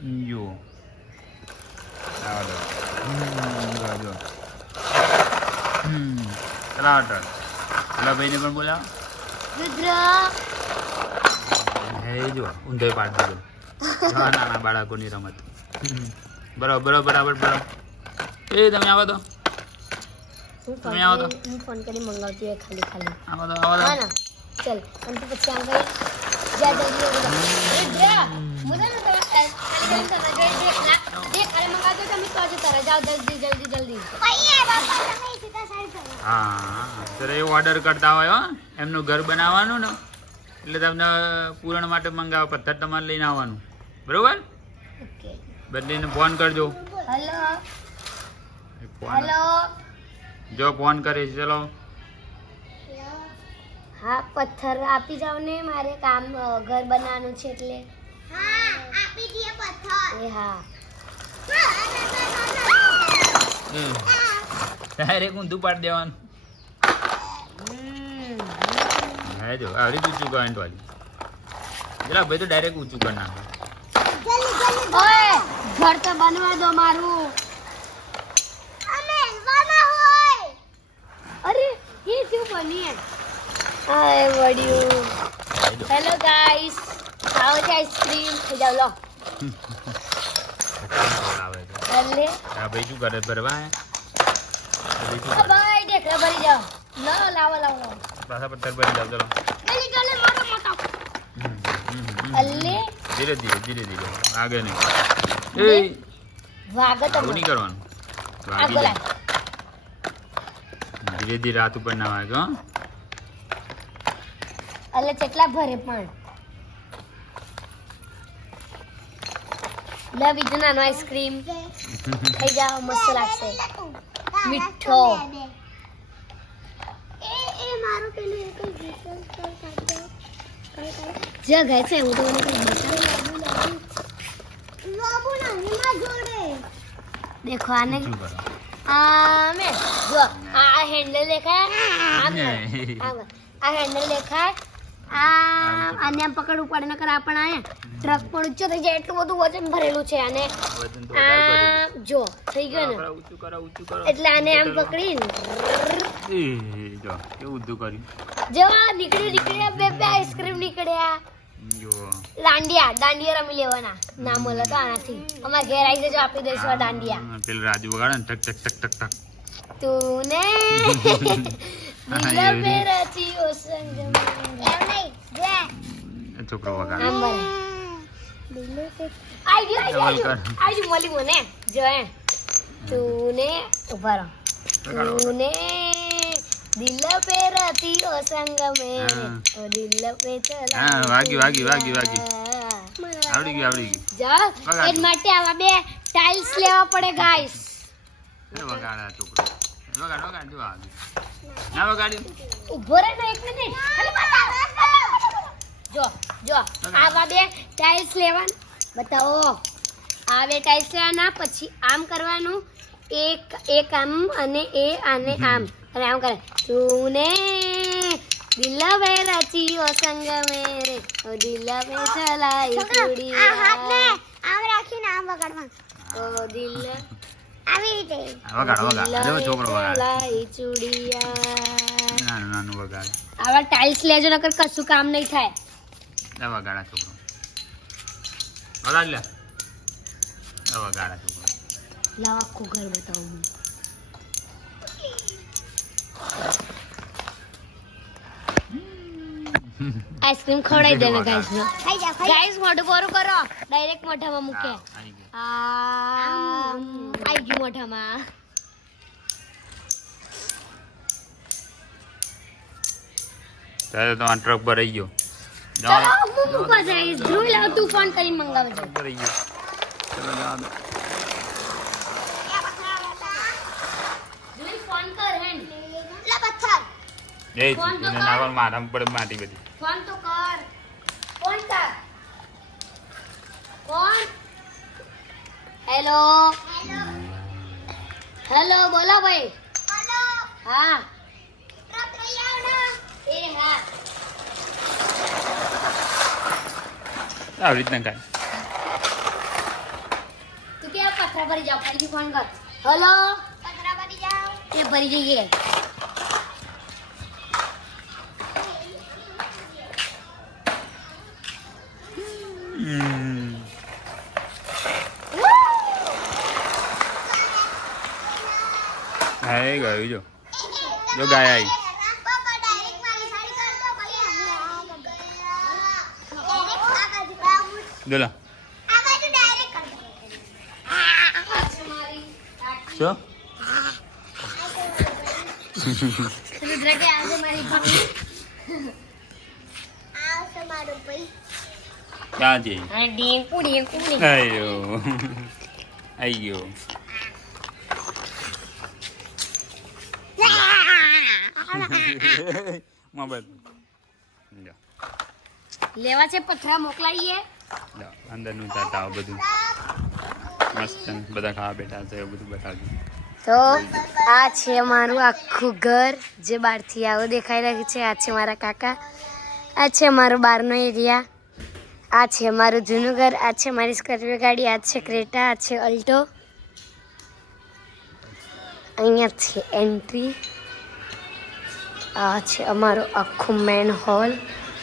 જો આવો જો ચલા અટલ પેલા ભાઈને પણ બોલાવો હે જો ઊંધો પાડી દીધો નાના બાળકોની રમત બરાબર બરાબર બરાબર એ તમે આવો તો તમે આવો તો હું ફોન કરી મંગાવતી હોય ખાલી ખાલી આવો તો હા ને ચલ અને તું પછી આમ કરી જા જલ્દી અરે જા મુદા ને તો ખાલી ખાલી કરવા જોઈએ દેખ અરે મંગાવતો તમે તો જ તરે જાઓ જલ્દી જલ્દી જલ્દી પૈયા બાપા તમે સીધા સાઈડ કરો હા સર એ ઓર્ડર કરતા હોય હો એમનું ઘર બનાવવાનું ને એટલે તમને પૂરણ માટે મંગાવો પથ્થર તમારે લઈને આવવાનું બરોબર ઓકે બંનેને ફોન કરજો હેલો ફોન હેલો જો ફોન કરીશ ચલો હા પથ્થર આપી જાવ ને મારે કામ ઘર બનાવવાનું છે એટલે હા આપી દઈએ પથ્થર એ હા ડાયરેક્ટ ઊંધું પાડી દેવાનું હે જો આવડી ઊંચું કરંટ વાળી જરા ભાઈ તો ડાયરેક્ટ ઊંચું કરી નાખે ઓય ઘર તો બનવા દો મારું અમે બના હોય અરે ये क्यों बनी है हाय वडियो हेलो गाइस आओ जी आइसक्रीम खा जाओ लो अरे આ ભાઈ શું કરે ભરવા હે भाई देख लो भरी जाओ लो लाओ लाओ પાછા પથ્થર ભરી જાવ ચલો गली गली मारो मोटा अल्ले ધીરે ધીરે ધીરે ધીરે આગે નહીં એ वागत આવું નહીં કરવાનું વાગી आगो જાય. ला ધીરે ધીરે હાથ ઉપર ના વાગે હો अल्ले चेटला भरे पण ला विजना नो आइसक्रीम खाई जाओ मस्त लागसे મીઠો એ મારો પેલો એક જગ હે છે હું તો મને કઈ બતાવું લાબુ ના નિમા જોડે દેખો આને શું કરો મે જો આ હેન્ડલ દેખાય આ હેન્ડલ દેખાય આને આમ પકડવું પડે નકર આપણ આયા ટ્રક પણ ઊંચો થઈ જાય એટલું બધું વજન ભરેલું છે આને વજન તો વધારે આ જો થઈ ગયો ને ઊંચું કરો એટલે આને આમ પકડીને એ જો કેવું ઊંધું કર્યું જેવા નીકળ્યા બે આઈસ્ક્રીમ નીકળ્યા જો દાંડિયા રમી લેવાના ના મળે તો આનાથી અમાર ઘેર આવી જજો આપી દઈશું આ દાંડિયા હા, પેલું રાજુ વગાડે ને ટક ટક ટક ટક ટક તૂને દિલ પે રચી ઓ સંગ એમ નહીં જે એ છોકરો વગાડે આમ બને દિલ પે આઈ મળી મને જો હે તૂને ઉભા રહો તૂને દિલ પે રચી ઓ સંગ મેરે ઓ દિલ પે ચલા હા વાગી આવડી ગયું જા એન માટે આવા બે ટાઇલ્સ લેવા પડે ગાઈસ એ વગાડે આ છોકરો વગાડ જો આ ના વગાડ્યું ઉભો રહે ને એક મિનિટ ખાલી જો આવા બે ટાઇલ્સ લેવાના બતાવો આ બે ટાઇલ્સ લેવાના પછી આમ કરવાનું એક આમ અને એ આને આમ અને આમ કરે તૂને દિલ મે રચીઓ સંગ મેરે ઓ દિલ મે ચલાઈ ચૂડિયા આ હાથને આમ રાખીને આમ વગાડવા ઓ દિલ આવી રીતે વગાડ જો છોકરો વગાડે ચલાઈ ચૂડિયા નાનું વગાડે આવા ટાઇલ્સ લેજો નકર કશું કામ નહીં થાય આ વગાડા છોકરો વગાડ લે આ વગાડા છોકરો લાવ આખું ઘર બતાવું આઈસ્ક્રીમ ખવડાવી દે ને ગાઈસ ને ગાઈસ મોઢું કોરું કરો ડાયરેક્ટ મોઢામાં મૂકે આવી ગયો આઈ ગયું મોઢામાં ત્યારે તો આ ટ્રક ભરાઈ ગયો ચલો હું મૂકવા જઈશ ધ્રુવ લાવ તું ફોન કરીને મંગાવજો ટ્રક ભરાઈ ગયો ચલો જાઓ દો ધ્રુવ ફોન કર હેન્ડ લે પથ્થર એ એને નાવર મારામ પડે માટી બધી ફોન તો કર ફોન કર કોણ હેલો હેલો બોલો ભાઈ હેલો હા ટ્રક લઈ આવ ને એ હા આવી રીતના કાંઈ પથરા ભરી જાઓ ફરીથી ફોન કર હલો પથરા ભરી જાઓ એ ભરી જઈએ હા ગયું જો જો ગાય આવી બોલો શું રુદ્ર કે આજે મારી ભાઈ ક્યાં જઈ આ ડીંકુડી આયો આઈ ગયો મોબાઈલ લો લેવા છે પથરા મોકલાઈએ લો અંદરનું તાતા બધું મસ્ત બધા ખાવા બેઠા છે એવું બધું બતાવજો તો આ છે મારું આખું ઘર જે બહારથી આવો દેખાઈ રહ્યું છે આ છે મારા કાકા આ છે મારો બહારનો એરિયા આ છે મારું જૂનું ઘર આ છે મારી સ્કોર્પિયો ગાડી આ છે ક્રેટા આ છે અલ્ટો અહીંયા છે એન્ટ્રી આ છે અમારો આખું મેન હોલ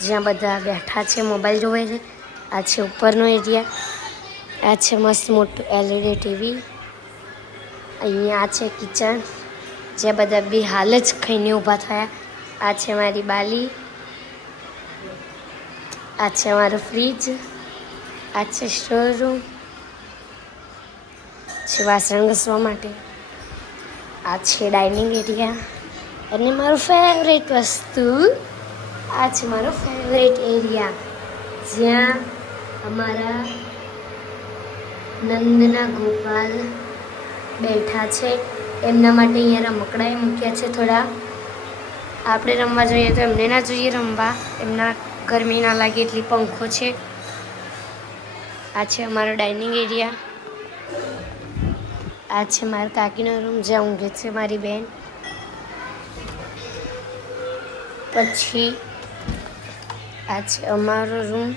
જ્યાં બધા બેઠા છે મોબાઈલ જોવે છે આ છે ઉપરનો એરિયા આ છે મસ્ત મોટું એલઈડી ટીવી અહીંયા આ છે કિચન જ્યાં બધા બી હાલ જ ખાઈને ઊભા થયા આ છે મારી બાલી આ છે મારું ફ્રીજ આ છે સ્ટોર રૂમ છે વાસણ ઘસવા માટે આ છે ડાઇનિંગ એરિયા અને મારું ફેવરેટ વસ્તુ આ છે મારો ફેવરેટ એરિયા જ્યાં અમારા નંદના ગોપાલ બેઠા છે એમના માટે અહીંયા રમકડાએ મૂક્યા છે થોડા આપણે રમવા જોઈએ તો એમને ના જોઈએ રમવા એમના ગરમી ના લાગે એટલી પંખો છે આ છે અમારો ડાઇનિંગ એરિયા આ છે મારા કાકીનો રૂમ જ્યાં ઊંઘે છે મારી બેન પછી આ છે અમારો રૂમ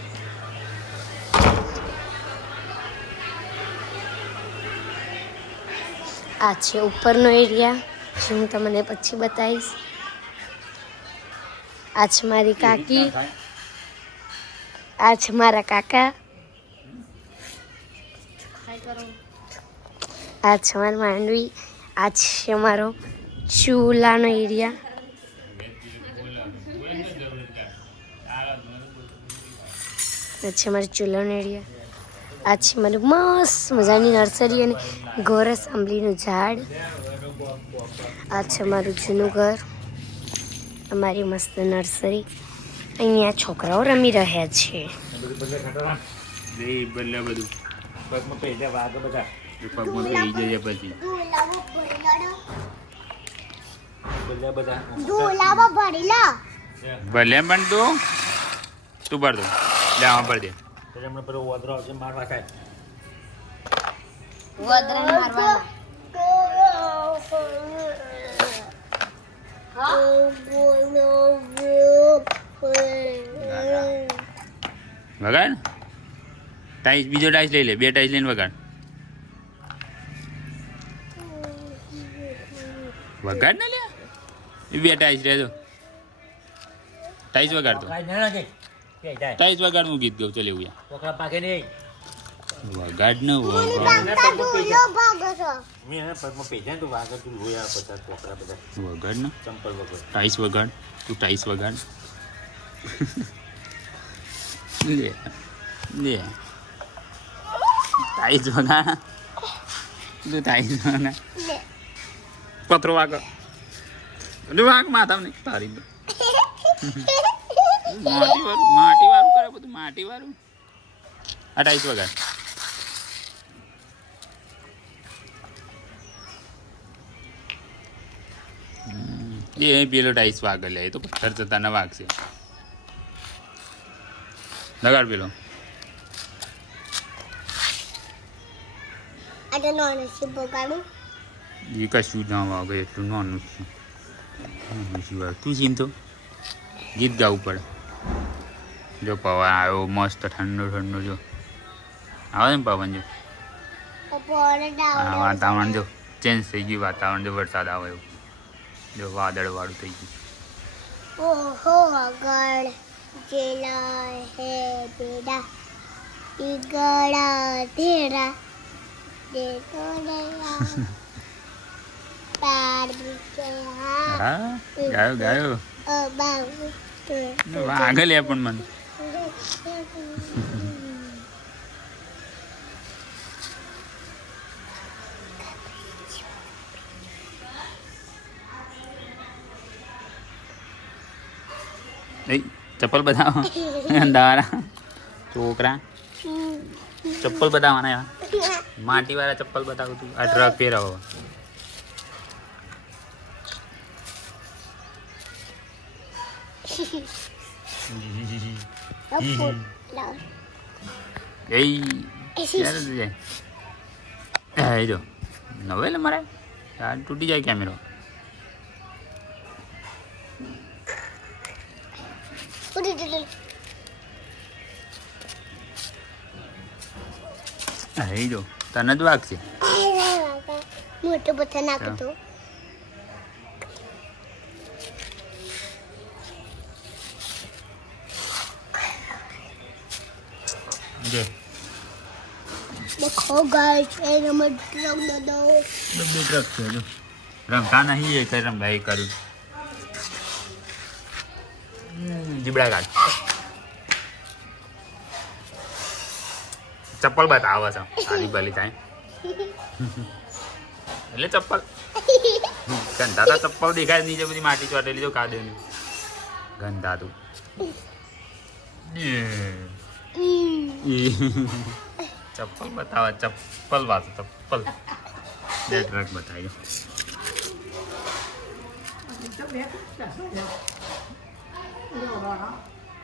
આ છે ઉપરનો એરિયા જે હું તમને પછી બતાવીશ આ છે મારી કાકી આ છે મારા કાકા આ છે મારી માંડવી આ છે અમારો ચૂલાનો એરિયા આ છે મારી ચૂલાનો એરિયા આ છે મારી મસ્ત મજાની નર્સરી અને ગોરસ આંબલીનું ઝાડ આ છે મારું જૂનું ઘર અમારી મસ્ત નર્સરી અહીંયા છોકરાઓ રમી રહ્યા છે બદલે બધું પગમાં પહેરી જાય પછી ભલે પણ તું ભર દો લે આમાં ભર દે વગાડ ટાઈસ બીજો ટાઈસ લઈ લે બે ટાઈસ લઈને વગાડ વગાડ ને લે એ બે ટાઈસ રહેજો ટાઈસ વગાડ તો ટાઈસ વગાડ હું ગીત ગાઉં ચાલ એવું વગાડ ને વગાડ ને ટાઈસ વગાડ તું ટાઈસ વગાડ લે લે ટાઈસ વગાડ તું ટાઈસ વગાડ પથરો વાગ વાગ માથા નહીં તારી માટી વાળું કરે બધું માટી વાળું આ ટાઈસ વગાડ એ પેલો ટાઈસ વાગે લે તો પથ્થર જતા ના વાગશે લગાડ પેલો એ કશું ના વાગે એટલું નાનું તું સીમ તો ગીત ગાવું પડે જો પવન આવ્યો મસ્ત ઠંડો ઠંડો જો આવે ને પવન જો હા વાતાવરણ જો ચેન્જ થઈ ગયું વાતાવરણ જો વરસાદ આવે એવું જો વાદળ વાળું થઈ ગયું ઓહો આગળ જેલા હે બેડા ઈગડા તેરા દેખો નયા પાર બિચા હા ગાયો ગાયો બાબુ આગળ લે પણ મને એ ચપ્પલ બતાવો અંધારા છોકરા ચપ્પલ બતાવવાના માટી વાળા ચપ્પલ બતાવું તું આ ટ્રક ફેરવો એ ક્યારે જાય એ જો નવેલ મારે આ તૂટી જાય કેમેરો એ જો તને જ વાગશે મોટું પથ્થર નાખતો देखो गाइस ये नंबर ट्रक दादा ડબ્બે ટ્રક છે જો રમતા નહીં એ કઈ રમતા એ કર્યું જીબડા કાઢ ચપ્પલ બતાવે છે આલી બાલી થાય એટલે ચપ્પલ ગંધા તો ચપ્પલ દેખાય નીચે બધી માટી ચોટેલી જો કાઢેલી ગંધા તું ચપ્પલ બતાવે ચપ્પલ વાત ચપ્પલ બે ટ્રક બતાવી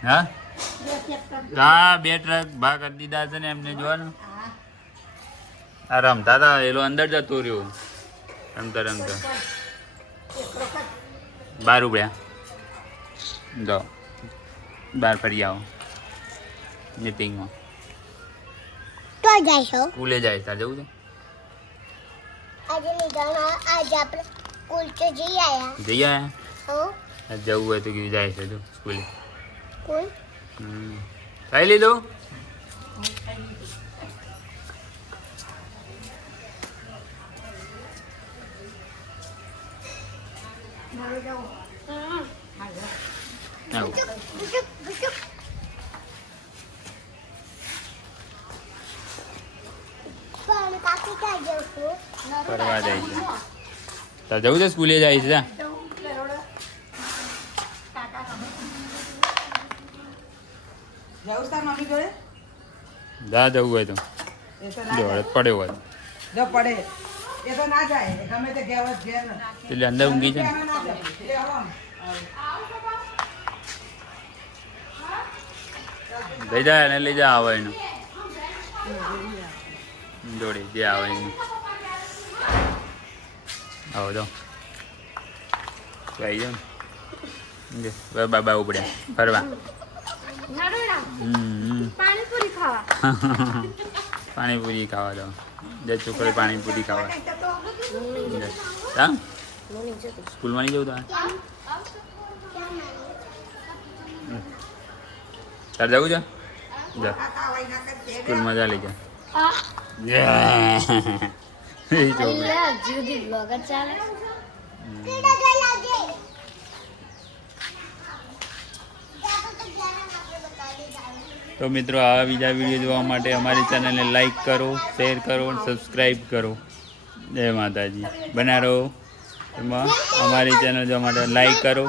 હા હા બે ટ્રક ભાગ કરી દીધા છે ને એમને જોવાનું આ રમતા હતા એલો અંદર જતો રહ્યો રમતા રમતા બાર ઉભ્યા જો બહાર ફરી આવો મીટિંગમાં તો જાય છો સ્કૂલે જાય તાર જવું છે આજે લીધા આજે આપણે કુલચો જઈ આયા જઈ આયા હો જવું હોય તો કીધું જાય છે જો સ્કૂલે કોણ ખાઈ લીધું ફરવા જાય છે તાર જવું છે સ્કૂલે જાય છે જા જવું હોય તો જો હળદ પડ્યો હોય જો પડે એ તો ના જાય ગમે તે ઘેર ઘેર એટલે અંદર ઊંઘી છે ને લઈ જાય ને લઈ જા આવે એનું જોડે જે આવે એનું આવો જો આવી જાઓ ને બાબા ઉપડ્યા ફરવા પાણીપુરી ખાવા પાણીપુરી ખાવા દો જે છોકરી પાણીપુરી ખાવા હા સ્કૂલમાં નહીં જવું તાર તાર જવું છે જા સ્કૂલમાં જા લઈ જા જુદી બ્લોગર ચાલે તો મિત્રો આવા બીજા વિડીયો જોવા માટે અમારી ચેનલને લાઈક કરો શેર કરો સબસ્ક્રાઈબ કરો જય માતાજી બના રહો એમાં અમારી ચેનલ જોવા માટે લાઈક કરો